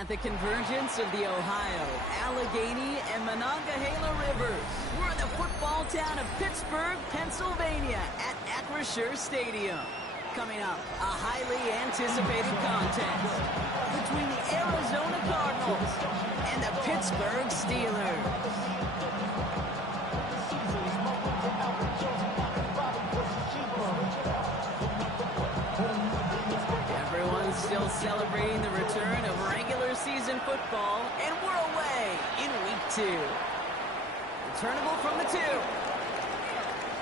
At the convergence of the Ohio, Allegheny, and Monongahela Rivers, we're in the football town of Pittsburgh, Pennsylvania at Acrisure Stadium. Coming up, a highly anticipated contest between the Arizona Cardinals and the Pittsburgh Steelers. Everyone's still celebrating the return of regular season football, and we're away in week 2. Returnable from the 2.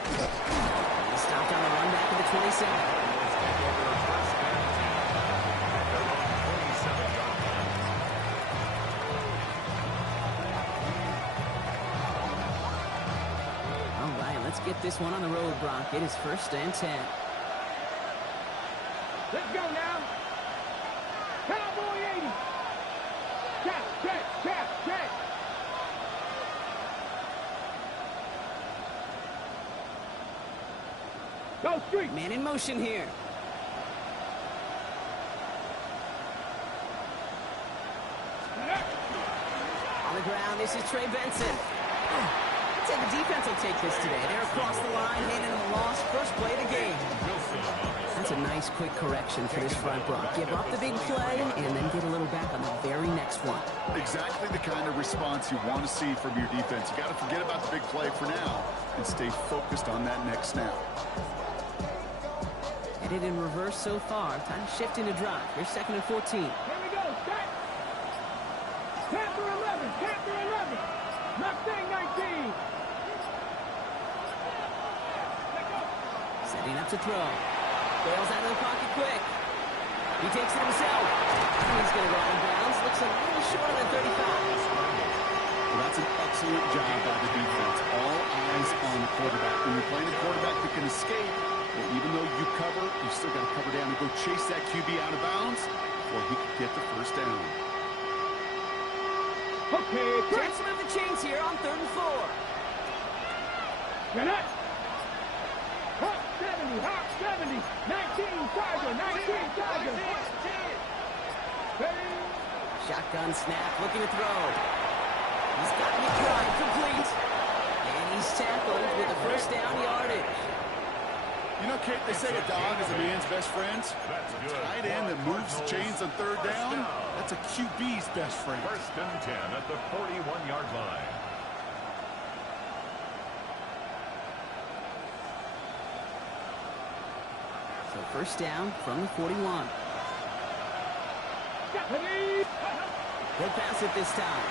He stopped on the run back of the 27. All right, let's get this one on the road, Brock. It is 1st and 10. Let's go now. Cowboy 80. Check. Go street. Man in motion here. On the ground, this is Trey Benson. I'd say the defense will take this today. They're across the line, handing them a loss. First play of the game. That's a nice quick correction for this front block. Give up the big play and then get a little back on the very next one. Exactly the kind of response you want to see from your defense. You got to forget about the big play for now and stay focused on that next snap. Headed in reverse so far. Time to shift into drive. Here's 2nd and 14. Here we go. Set. Panther 11. Mustang 19. Setting up to throw. Bails out of the pocket quick. He takes it himself. He's going to go out of bounds. Looks a little short of the 35. Well, that's an excellent job by the defense. All eyes on the quarterback. When you're playing a quarterback that can escape, well, even though you cover, you still got to cover down and go chase that QB out of bounds before he can get the first down. Okay, Chance to move the chains here on 3rd and 4. Get up. Hawk 70. 19 Tiger. Ready. Shotgun snap, looking to throw. He's got McBride complete. And he's tackled with a 1st down yardage. You know, Kate, they say a dog is a man's best friend. A tight end that moves the chains on 3rd down, that's a QB's best friend. 1st and 10 at the 41-yard line. So 1st down from the 41. He'll pass it this time.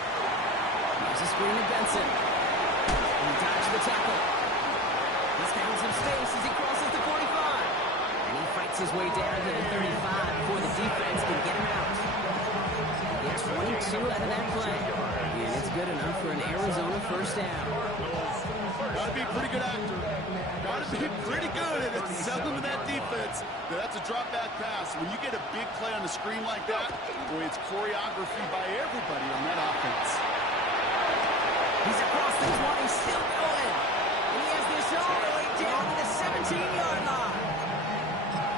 Here's a screen to Benson. And he dodged the tackle. He's found some space as he crosses the 45. And he fights his way down to the 35 before the defense can get him out. He gets 22 out of that play. And it's good enough for an Arizona 1st down. Got to be a pretty good actor. Got to be pretty good at it. Selling to that defense. Now, that's a drop back pass. When you get a big play on the screen like that, boy, it's choreography by everybody on that offense. He's across the 20, still going. And he has this all the way down to the 17-yard line.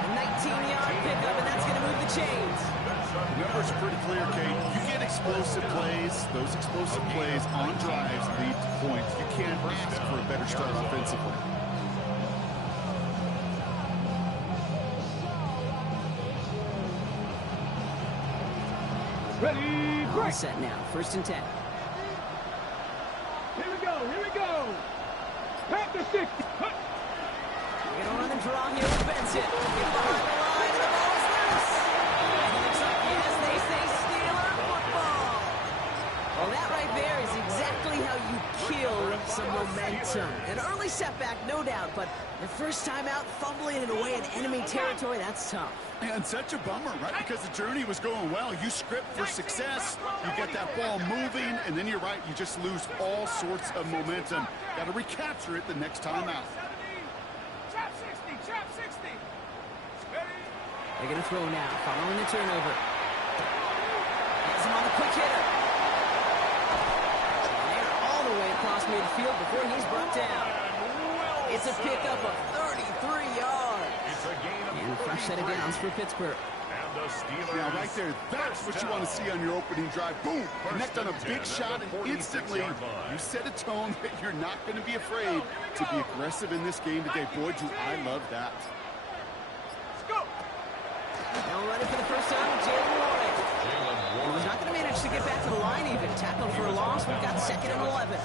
A 19-yard pickup, and that's going to move the chains. The numbers are pretty clear, Kate. You get explosive plays. Those explosive plays on drives lead to points. You can't ask for a better start offensively. Ready. All set now. 1st and 10. Here we go. Panther 60. Cut. We're going to run and draw here with Benson. Get behind the line, and the ball is loose. And it looks like, yes, they say Steeler football. Well, that right there is exactly how you kill some momentum. An early setback, no doubt, but the first time out, fumbling it away in enemy territory, that's tough. And such a bummer, right? Because the journey was going well. You script for success. You get that ball moving, and then you're right. You just lose all sorts of momentum. Got to recapture it the next time out. Trap 60. They're going to throw now, following the turnover. Has him on the quick hitter. And they're all the way across midfield before he's brought down. It's a pickup of 33 yards. It's a gain of And a fresh set of downs for Pittsburgh. And And the Steelers. Now, right there, that's what you want to see on your opening drive. Boom! Connect on a big shot, and instantly you set a tone that you're not going to be afraid to be aggressive in this game today. Boy, do I love that. Let's go. Now running for the first time, Jalen Warren. He was not going to manage to get back to the line even. Tackled for a loss. We've got 2nd and 11.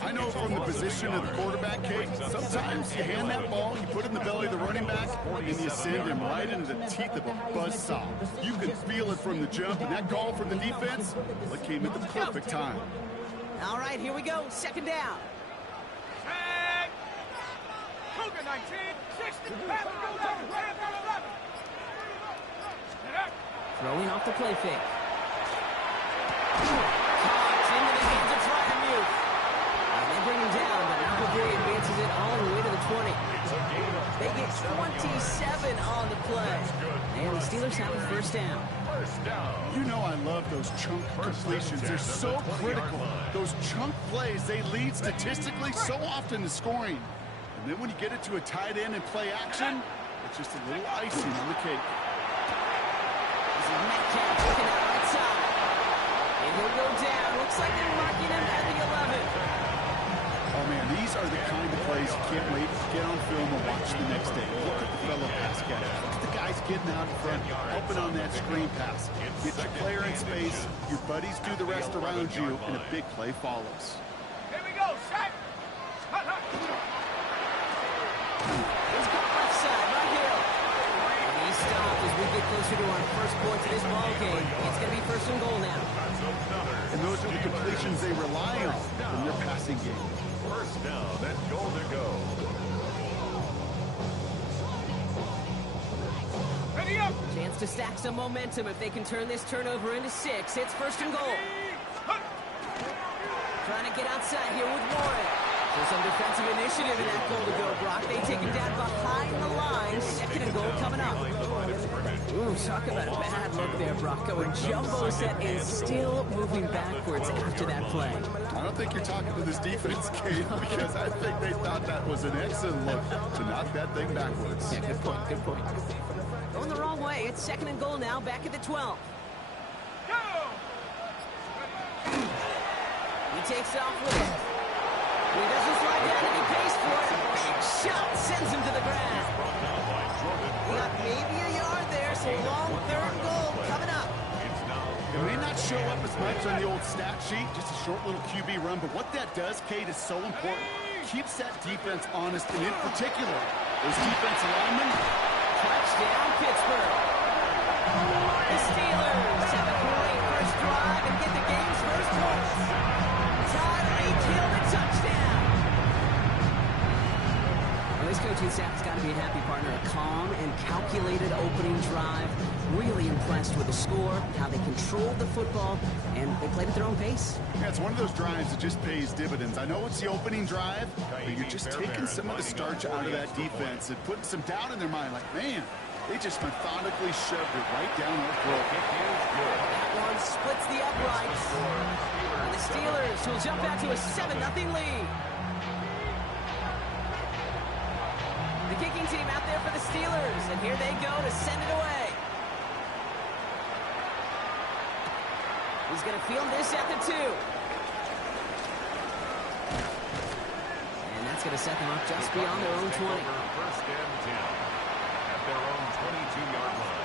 I know from the position of the quarterback, Kate, sometimes you hand that ball, you put it in the belly of the running back, and you send him right into the teeth of a buzzsaw. You can feel it from the jump, and that call from the defense, well, it came at the perfect time. All right, here we go. 2nd down. Tag. Cougar 19, 60. Pass goes over. Right at 11. Throwing off the play fake. Caught into the hands of Freiermuth. They bring him down, but Uncle Gary advances it all the way to the 20. They get 27 on the play. And the Steelers have a first down. You know I love those chunk completions. They're so critical. Those chunk plays, they lead statistically so often to scoring. And then when you get it to a tight end and play action, it's just a little icing on the cake. This is Metcalf looking out right side. And he'll go down. Looks like they're marking him at the 11. Oh, man, these are the kind of plays you can't wait to get on film and watch the next day. Look at the fellow pass catcher. Look at the guys getting out in front, helping on that screen pass. Get your player in space, your buddies do the rest around you, and a big play follows. Here we go. Sack. Hut, hut. He's got left side, right here. And he's stopped as we get closer to our first points of this ball game. It's going to be 1st and goal now. And those are the completions they rely on in their passing game. First down and goal to go. Ready up. Chance to stack some momentum if they can turn this turnover into 6. It's 1st and goal. Hut. Trying to get outside here with Warren. There's some defensive initiative in that goal to go, Brock. They take him down behind the line. 2nd and goal coming up. Ooh, talk about a bad look there, Brock. Going jumbo set and still moving backwards after that play. I don't think you're talking to this defense, Kate, because I think they thought that was an excellent look to knock that thing backwards. Yeah, good point, good point. Going the wrong way. It's 2nd and goal now, back at the 12. Go. He takes off with it. He doesn't slide down and he pays for it. Big shot sends him to the ground. He got maybe a yard there, so long 3rd goal coming up. It may not show up as much on the old stat sheet, just a short little QB run, but what that does, Kate, is so important. Keeps that defense honest, and in particular, those defensive linemen. Touchdown, Pittsburgh. The Steelers have a great first drive and get the game's first points. Tyreek Hill, the touchdown. Well, this coaching staff has got to be a happy partner. A calm and calculated opening drive. Really impressed with the score, how they controlled the football, and they played at their own pace. Yeah, it's one of those drives that just pays dividends. I know it's the opening drive, but you're just taking some of the starch out of that defense and putting some doubt in their mind. Like, man, they just methodically shoved it right down our throat. That one splits the uprights. And the Steelers will jump out to a 7-0 lead. The kicking team out there for the Steelers, and here they go to send it away. He's going to field this at the 2. And that's going to set them up just beyond their own 20. First and 10 at their own 22-yard line.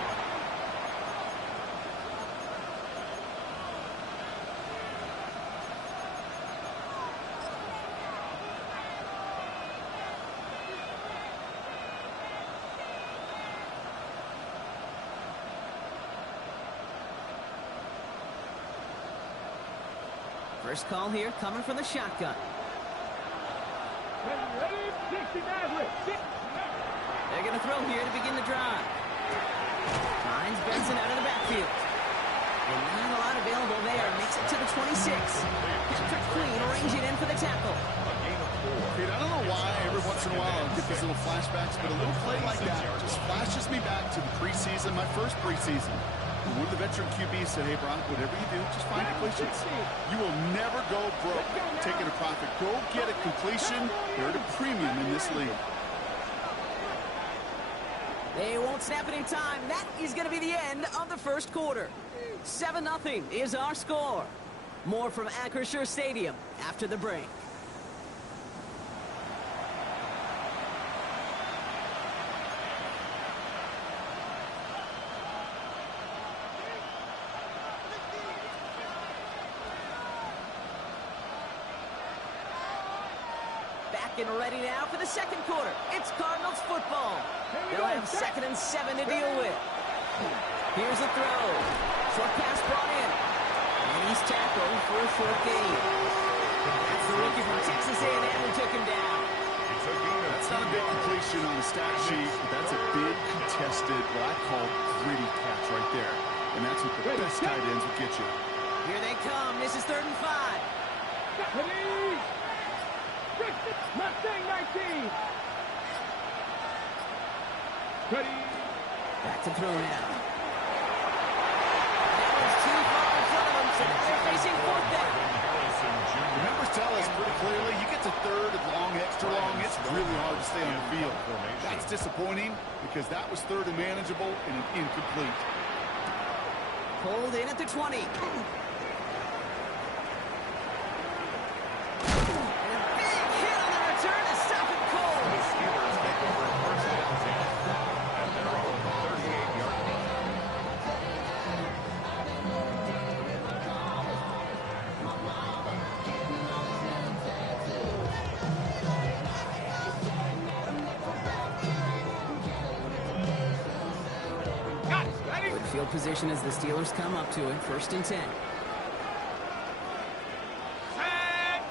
First call here coming from the shotgun. Ready. 69 with 6. They're going to throw here to begin the drive. Finds Benson out of the backfield. And not a lot available there. Makes it to the 26. Patrick Queen arranging in for the tackle. Kate, I don't know why every once in a while I get these little flashbacks, but a little play like that just flashes me back to the preseason, my first preseason. And one of the veteran QBs said, hey, Brock, whatever you do, just find completions. You will never go broke taking a profit. Go get a completion. They're at a premium in this league. They won't snap any time. That is going to be the end of the first quarter. 7-0 is our score. More from Acrisure Stadium after the break. Back and ready now for the second quarter. It's Cardinals football. They'll have 2nd and 7 to deal with. Here's a throw. Short pass brought in. And he's tackled for a short gain. That's the rookie from Texas A&M who took him down. That's not a big completion on the stat sheet, but that's a big contested, what I call gritty catch right there. And that's what the best tight ends will get you. Here they come. This is 3rd and 5. Mustang 19. Ready. Back to throw now. That was too far in front of them, so now they're facing 4th down. The numbers tell us pretty clearly, you get to 3rd and long, extra long, it's really hard to stay on the field. That's disappointing because that was 3rd and manageable and an incomplete. Pulled in at the 20. Field position as the Steelers come up to it. 1st and 10. Set.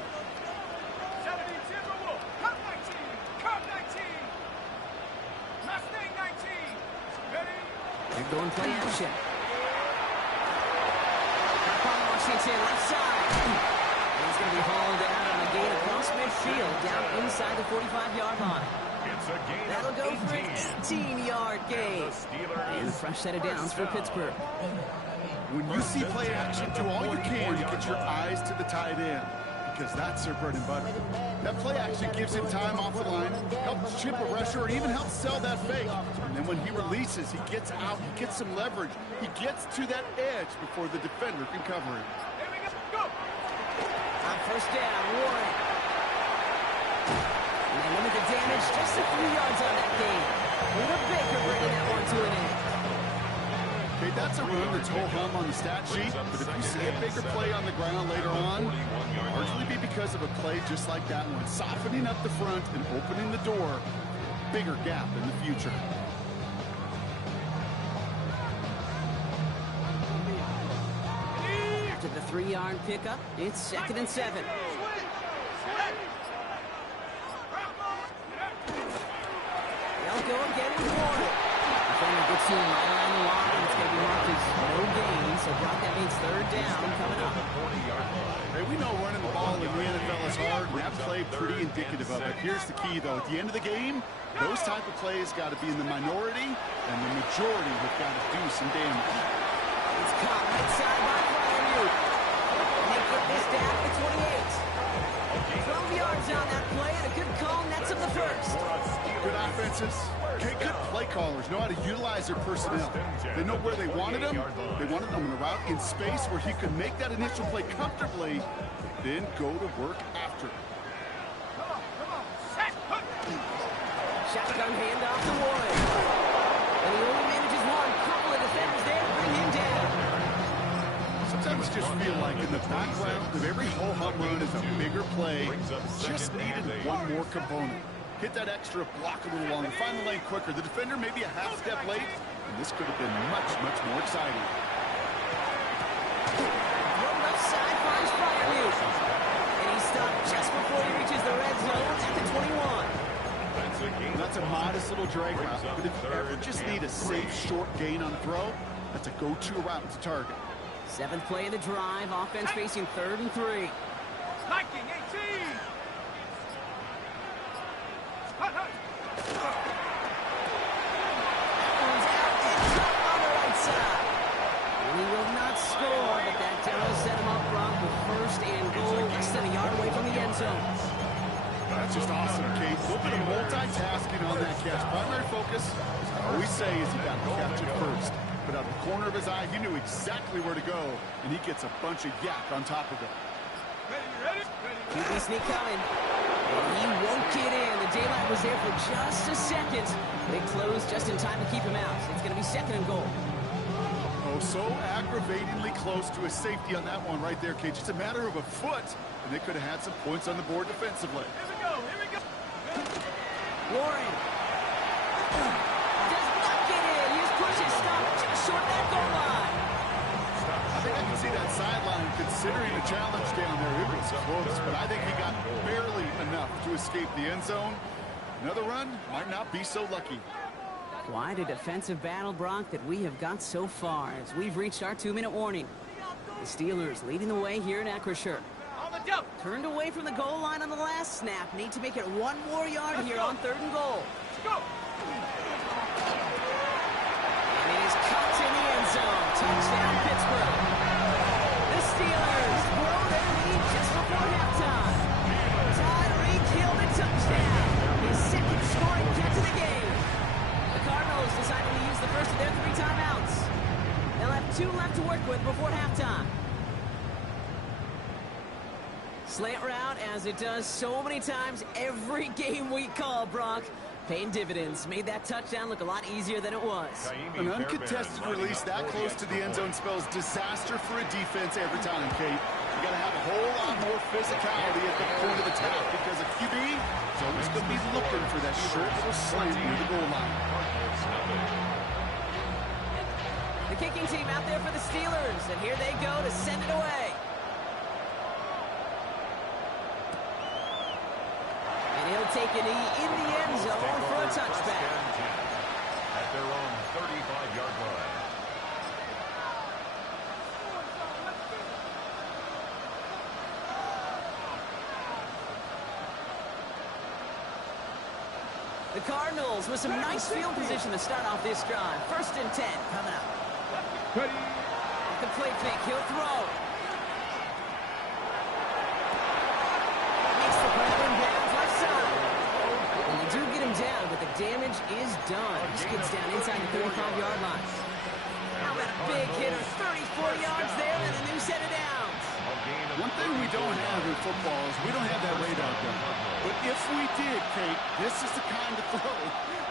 70 Timberwolf. Cup 19. Cup 19. Mustang 19. Ready. They're going play action. Up on Washington, left side. And he's going to be hauled out on a gain across midfield down inside the 45-yard line. That'll go for an 18-yard gain. And a fresh set of downs for Pittsburgh. When you see play action, do all you can to get your eyes to the tight end because that's their bread and butter. That play action gives him time off the line, helps chip a rusher, or even helps sell that fake. And then when he releases, he gets out, he gets some leverage. He gets to that edge before the defender can cover him. Here we go. On 1st down, Warren. And they limit the damage just a few yards on that gain. Luda Baker bringing that one to an end. Okay, that's a run that's ho-hum on the stat sheet, but if you see a bigger play on the ground later on, largely be because of a play just like that one, softening up the front and opening the door, bigger gap in the future. After the 3-yard pickup, it's 2nd and 7. They'll go again with Warren. Defender gets to him right around the line. It's going to be marked as no gain, so Brock, that means 3rd down coming up. Hey, we know running the ball in the NFL is hard, and that play pretty indicative of it. Here's the key, though. At the end of the game, those type of plays got to be in the minority, and the majority have got to do some damage. It's caught right side by Freiermuth. And they get this down to 28. 12 yards on that play, and a good call, nets up the first. Good offenses. Okay, good play callers know how to utilize their personnel. They know where they wanted them. They wanted them on the route in space where he could make that initial play comfortably, then go to work after it. Come on. Set. Shotgun handoff to Warren. And he only manages one. Couple of defenders there to bring him down. Sometimes you just feel like in the background of every ho-hum run is a bigger play. Just needed one more component. Hit that extra block a little longer, find the lane quicker. The defender maybe a half step late, and this could have been much, much more exciting. Throw left side finds Freiermuth. And he's stopped just before he reaches the red zone at the 21. That's a modest little drag route, but if you ever just need a safe, short gain on a throw, that's a go-to route to target. 7th play of the drive, offense facing 3rd and 3. Viking 18. Hut. One's out and caught on the right side. And he will not score, but that does set him up front with 1st and goal, less than a yard away from the end zone. That's just awesome, Kate. A little bit of multitasking on that catch. Primary focus, as I always say, is he got to catch it first. But out of the corner of his eye, he knew exactly where to go, and he gets a bunch of yak on top of it. QB sneak coming. And he won't get in. The daylight was there for just a second. They closed just in time to keep him out. It's going to be 2nd and goal. Oh, so aggravatingly close to a safety on that one right there, Kate. Just a matter of a foot, and they could have had some points on the board defensively. Here we go, here we go. Warren does not get in. His push is stopped just short of that goal line. I think I can see that sideline considering the challenge down there. It was close, but I think he got barely enough to escape the end zone. Another run might not be so lucky. Quite a defensive battle, Brock, that we have got so far as we've reached our 2-minute warning. The Steelers leading the way here in Acrisure. On the double. Turned away from the goal line on the last snap. Need to make it 1 more yard here on 3rd and goal. Let's go. And it is caught in the end zone. Touchdown, Pittsburgh. The Steelers grow their lead just before halftime. Tyreek Hill a touchdown. His 2nd scoring catch of the game. The Cardinals decided to use the first of their 3 timeouts. They'll have 2 left to work with before halftime. Slant route, as it does so many times every game we call, Brock. Paying dividends. Made that touchdown look a lot easier than it was. An uncontested release that close to the end zone spells disaster for a defense every time, Kate. You got to have a whole lot more physicality at the point of attack because a QB is always going to be looking for that short little slant near the goal line. The kicking team out there for the Steelers, and here they go to send it away. And he'll take a knee in the end zone for a touchback. At their own 35-yard line. The Cardinals with some nice field position to start off this drive. 1st and 10 coming up. The play fake, he'll throw. Makes the grab in bounds left side. And they do get him down, but the damage is done. He skids down inside the 35-yard line. How about a big hitter, 34 yards there, and a new set of downs. One thing we don't have in football is we don't have that radar gun. But if we did, Kate, this is the kind of throw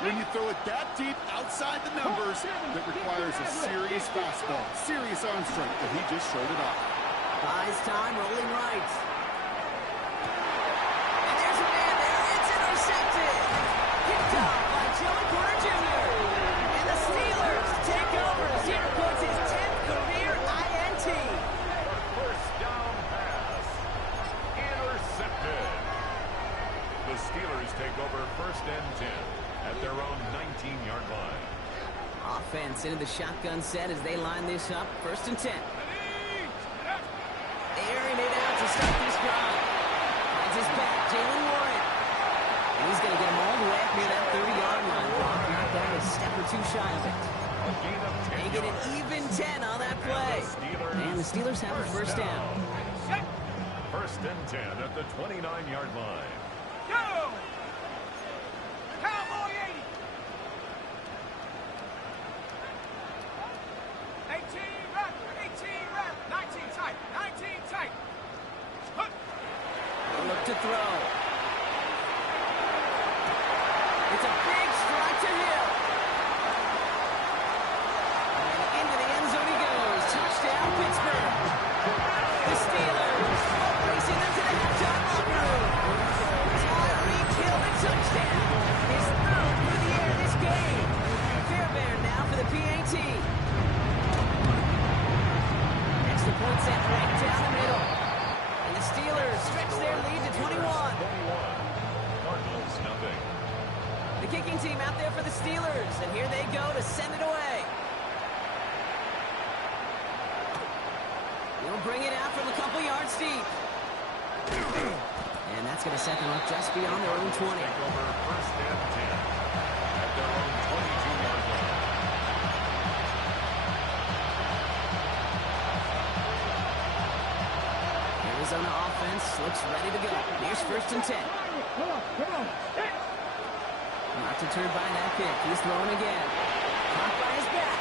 when you throw it that deep outside the numbers that requires a serious fastball, serious arm strength, but he just showed it off. Buys time, rolling right. And there's a man there. It's intercepted. Picked up by Joey Porter Jr. And the Steelers take over as he records his 10th career INT. First down pass. Intercepted. The Steelers take over 1st and 10 at their own 19-yard line. Offense into the shotgun set as they line this up. 1st and 10. Airing it out to start this drive. Finds his back, Jaylen Warren. And he's going to get him all the way up near that 30-yard line. Not that a step or 2 shy of it. A gain of 10 They get an even 10 on that play. And the Steelers have a 1st down. 1st and 10 at the 29-yard line. Go! Cowboy 80! 18 rep, 18 rep, 19 tight, 19 tight. Look to throw. It's a big strike to Hill. And into the end zone he goes. Touchdown, Pittsburgh. The Steelers racing them to the halftime locker room. Tyreek Hill a touchdown. His 3rd through the air this game. Fairbairn now for the PAT. Extra point set right down the middle. And the Steelers stretch their lead to 21. Cardinals nothing. The kicking team out there for the Steelers, and here they go to send it away. They'll bring it out from a couple yards deep. And that's going to set them up just beyond their own 20. Take over 1st and 10 at their own 22-yard line. Arizona offense looks ready to go. Here's 1st and 10. Not deterred by that kick. He's throwing again. Caught by his back.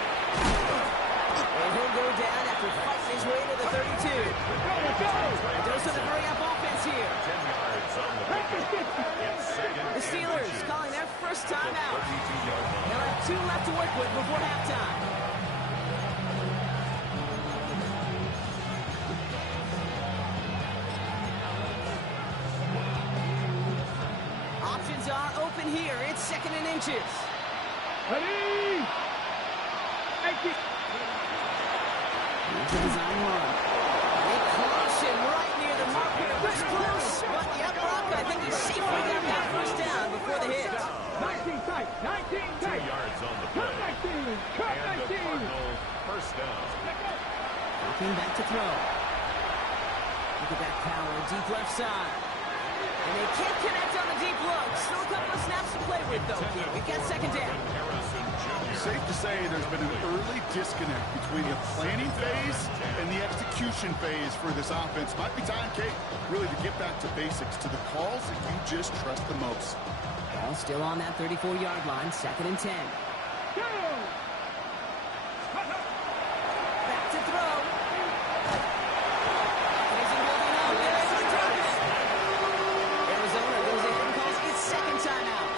And he'll go down after fighting his way to the 32. A dose of the hurry-up offense here. 10 yards on the pickup. It's second The and Steelers inches. calling their first time out. 32-yard line. They'll have 2 left to work with before halftime. Options are open here. It's second and inches. Ready? Here's the design run. They cross him right near the marker. It was close, but the Brock, I think he safely got that first down before the hit. 19 tight. 19 2 tight. yards on the Cut play. 19. Cut And the 19. Cardinals first down. Looking back to throw. Look at that power, deep left side. And they can't connect on the deep look. Still a couple of snaps to play with, though. We've got second down. Harrison Jr. Safe to say there's been an early disconnect between the planning phase and the execution phase for this offense. Might be time, Kate, really to get back to basics, to the calls that you just trust the most. Ball still on that 34-yard line, second and 10. Go. Back to throw. Isn't holding up. They're able to drop it. Arizona goes ahead and calls its second timeout.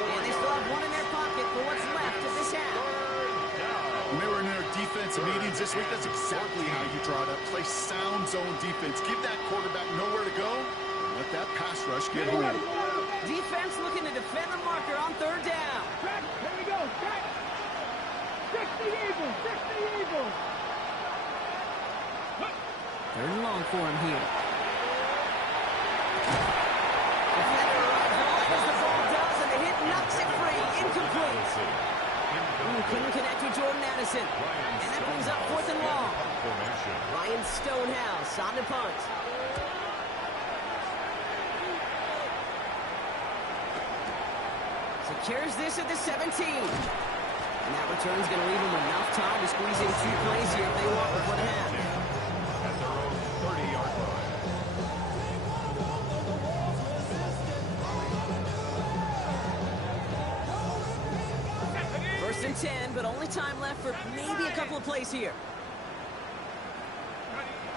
And they still have one in their pocket for what's left of this half. When they were in their defensive meetings this week, that's exactly how you draw it up. Play sound zone defense. Give that quarterback nowhere to go. And let that pass rush get home. Defense looking to defend the marker on third down. Back. Here we go. Back. 60 Eagles. 60 Eagles. Third and long for him here. Defender arrives right as the ball does, and the hit knocks it free. Incomplete. Couldn't connect with Jordan Addison. And that brings up fourth and long. Formation. Ryan Stonehouse on the punt. Secures this at the 17. And that return's going to leave them enough time to squeeze in 2 plays here if they want before the half. At their own 30-yard line. First and 10, but only time left for maybe a couple of plays here.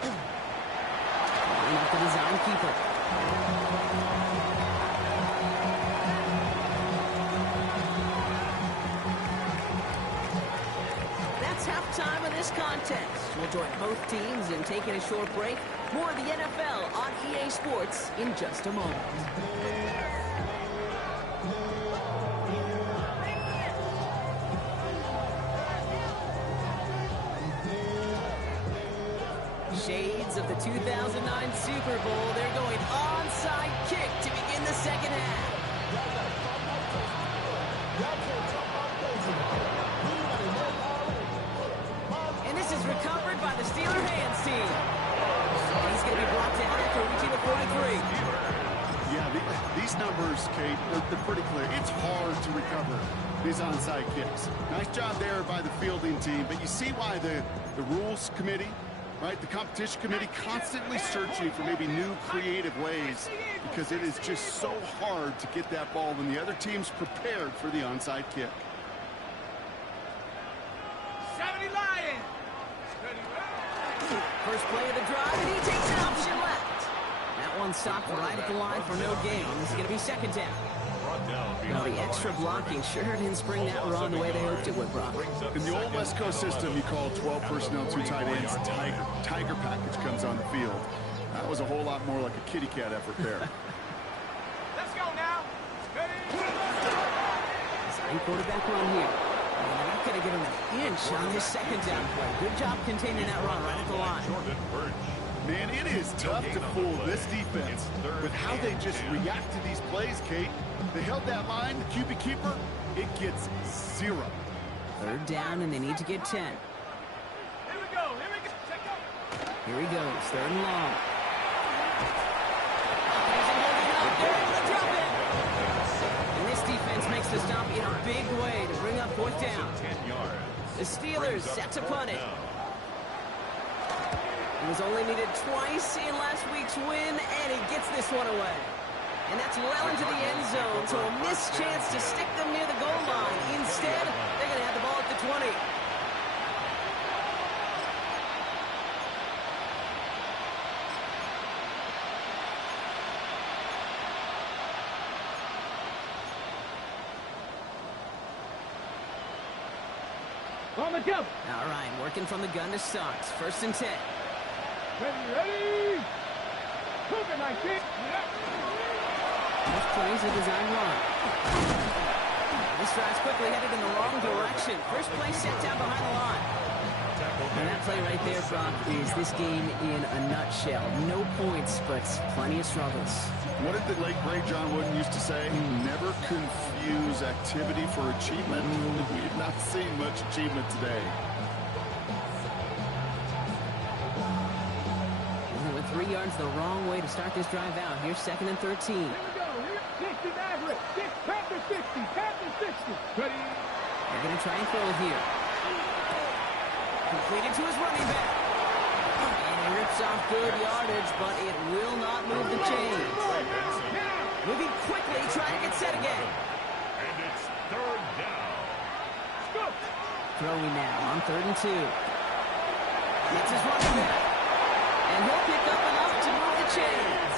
Line up the design keeper. That's halftime of this contest. We'll join both teams in taking a short break. More of the NFL on EA Sports in just a moment. Shades of the 2009 Super Bowl. They're going onside kick to begin the second half. And this is recovered by the Steeler hands team. And he's going to be brought down after reaching the 43. Yeah, these numbers, Kate, they're pretty clear. It's hard to recover these onside kicks. Nice job there by the fielding team, but you see why the rules committee, right, the competition committee constantly searching for maybe new creative ways, because it is just so hard to get that ball when the other team's prepared for the onside kick. 70 Lions. First play of the drive, and he takes an option left. That one stopped right at the line for no gain. This is going to be second down. Brought down Now, behind the extra blocking sure didn't spring that run the way they hoped it would, Brock. In the old West Coast system, you call 12 personnel, 2 tight ends, Tiger. Tiger package comes on the field. That was a whole lot more like a kitty cat effort there. Let's go now. Ready? Design quarterback run here. And they're not going to give him an inch on this second down play. Good job containing that run right at the line. Jordan Burch. Man, it is tough to fool this defense with how they just react to these plays, Kate. They held that line, the QB keeper, it gets 0. Third down, and they need to get 10. Here we go. Here we go. Check out. Here he goes, third and long. They're able to drop it. And this defense makes the stop in a big way to bring up fourth down. 10 yards. The Steelers set to punt it. He was only needed twice in last week's win, and he gets this one away. And that's well into the end zone, so a missed chance to stick them near the goal line. Instead, they're going to have the ball at the 20. On the jump. All right, working from the gun to start. 1st and 10. Ready. Cougar 19. This plays a design run. This drive's quickly headed in the wrong direction. First play set down behind the line. And that play right there, Brock, is this game in a nutshell. No points, but plenty of struggles. What did the late great John Wooden used to say? Never confuse activity for achievement. We've not seen much achievement today. They went 3 yards the wrong way to start this drive out. Here's 2nd and 13. Here we go. 60 Maverick. Panther 60. Panther 60. Ready. They're going to try and throw it here. Completed to his running back. And he rips off good yardage, but it will not move the chains. Moving quickly, trying to get set again. And it's 3rd down. Scoop. Throwing now on 3rd and 2. Gets his running back. And he'll pick up enough to move the chains.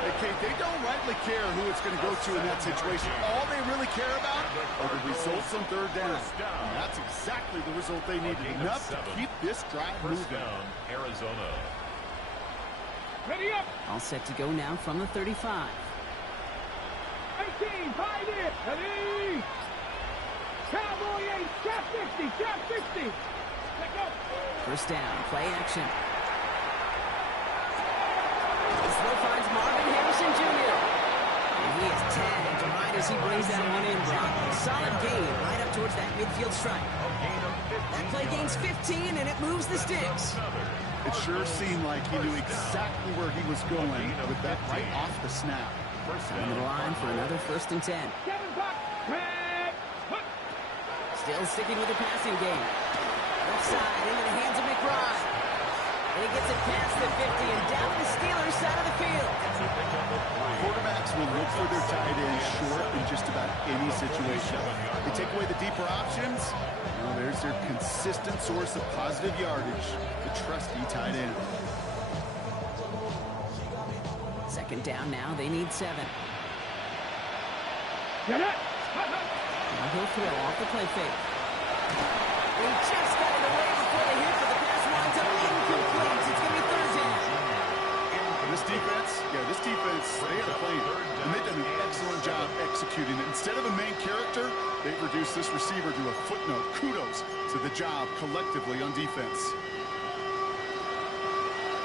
Hey, Kate, they don't rightly care who it's going to go to in that situation. All they really care about are the results on 3rd down. And that's exactly the result they needed. Enough to keep this drive moving. First down, Arizona. Ready up. All set to go now from the 35. 18. Tied in. Ready. Cowboy 8. Trap 60. Trap 60. Let go. 1st down, play action. This throw finds Marvin Harrison Jr. And he is tagged right as he brings that one in, Brock. Solid gain right up towards that midfield stripe. That play gains 15, and it moves the sticks. It sure seemed like he knew exactly where he was going with that right off the snap. Coming to the line for another 1st and 10. Kevin Buck. Red. Hook. Still sticking with the passing game. Left side into the hands of McBride. And he gets it past the 50 and down the Steelers' side of the field. Quarterbacks will look for their tight end short in just about any situation. They take away the deeper options. Well, there's their consistent source of positive yardage, the trusty tight end. 2nd down now. They need 7. Get it. Now he'll throw off the play fake. He just got it away before the hit, but the pass winds up incomplete. It's going to be 3rd down. This defense, they had a plan, and they've done an excellent job executing it. Instead of a main character, they've reduced this receiver to a footnote. Kudos to the job collectively on defense.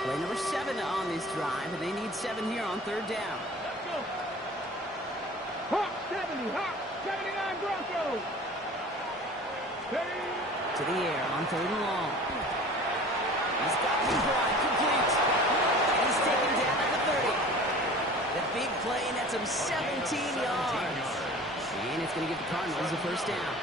Play number 7 on this drive, and they need 7 here on 3rd down. Let's go. Hawk 70. Hawk 79 Broncos. Ready. To the air on 3rd and long. He's got McBride complete. And he's taken down at the 30. The big play nets him 17 yards. And it's going to give the Cardinals a 1st down.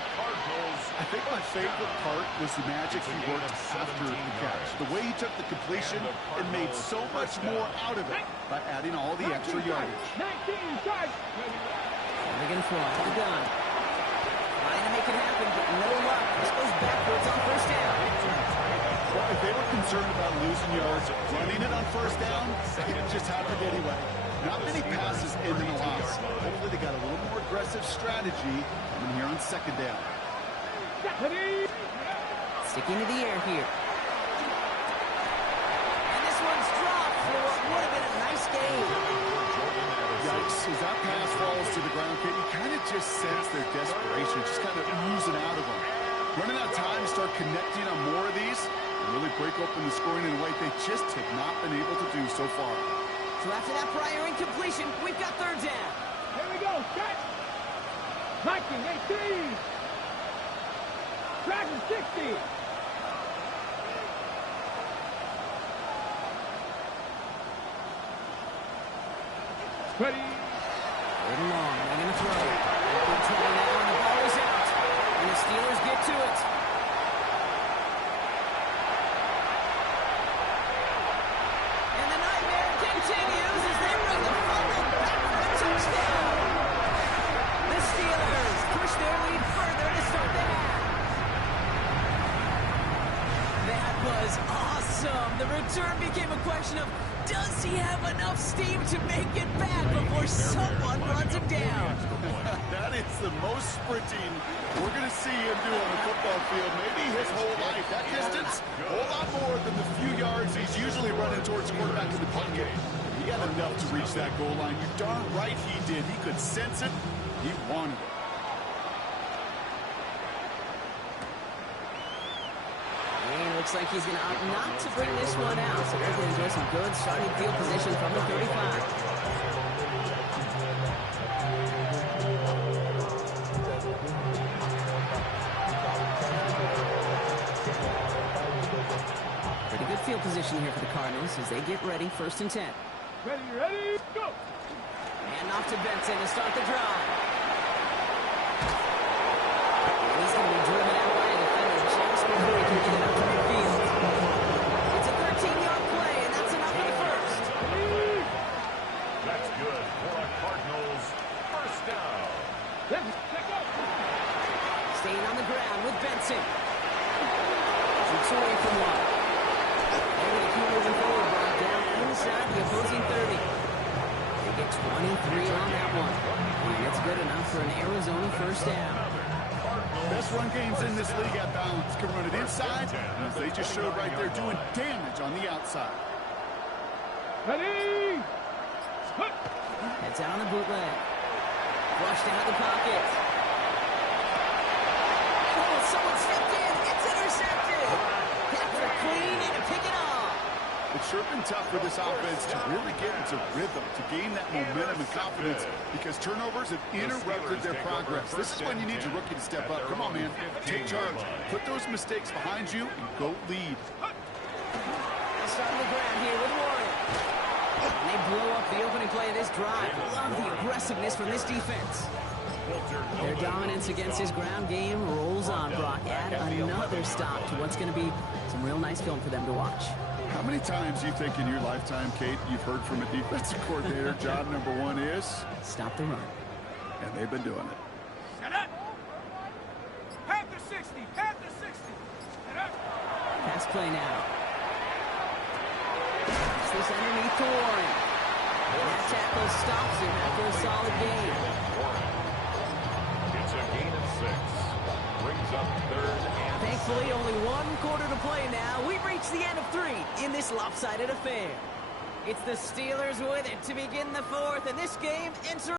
I think my favorite part was the magic he worked after the catch. The way he took the completion and made so much more out of it by adding all the extra yardage. 19 strikes. They're going to throw out the gun. Trying to make it happen, but no luck. This goes backwards on 1st down. Well, if they were concerned about losing yards, running it on 1st down, it just happened anyway. Not many passes end in a loss. Hopefully they got a little more aggressive strategy coming here on 2nd down. Sticking to the air here. And this one's dropped for what would have been a nice game. Yikes. As that pass falls to the ground, Kate, you kind of just sense their desperation, just kind of oozing out of them. Running out of time to start connecting on more of these and really break open the scoring in a way they just have not been able to do so far. So after that prior incompletion, we've got 3rd down. Here we go. Set. Viking 18. Dragon 60. Ready. 3rd and long. They're going to throw. Good throw now, and the ball is out. And the Steelers get to it. And the nightmare continues as they bring the fumble back was awesome. The return became a question of, does he have enough steam to make it back before someone runs him down? That is the most sprinting we're going to see him do on the football field. Maybe his whole life. That distance, a whole lot more than the few yards he's usually running towards quarterback in the pocket. He had enough to reach that goal line. You're darn right he did. He could sense it. He wanted it. And it looks like he's going to opt not to bring this one out. So they're going to enjoy some good starting field position from the 35. Pretty good field position here for the Cardinals as they get ready, 1st and 10. Ready, go! And off to Benson to start the drive. He's going to be driven out by a defender just before he can get it up to midfield. It's a 13-yard play, and that's enough for the first. That's good for a Cardinals first down. Staying on the ground with Benson. Shoots away from one. They're going to keep moving forward, brought down inside the opposing 30. They get 23 on that one. And it's good enough for an Arizona first down. Best run games in this league at balance. Can run it inside, as they just showed right there, doing damage on the outside. Ready! Heads out on the bootleg. Flushed out of the pocket. Oh, someone stepped in. It's intercepted. After clean and to pick it off. It's sure been tough for this offense to really get into rhythm, to gain that momentum and confidence, because turnovers have interrupted their progress. This is when you need your rookie to step up. Come on, man. Take charge. Put those mistakes behind you and go lead. They'll start on the ground here with Warren. And they blow up the opening play of this drive. Love the aggressiveness from this defense. Their dominance against his ground game rolls on, Brock. Add another stop to what's going to be some real nice film for them to watch. How many times do you think in your lifetime, Kate, you've heard from a defensive coordinator, job number one is? Stop the run. And they've been doing it. Set up! Panther 60! Panther 60! Set up! Pass play now. Pass this underneath to Warren. And that tackle stops him after a solid gain. It's a gain of 6. Brings up 3rd and Thankfully, only one quarter to play now. We've reached the end of 3 in this lopsided affair. It's the Steelers with it to begin the 4th, and this game ends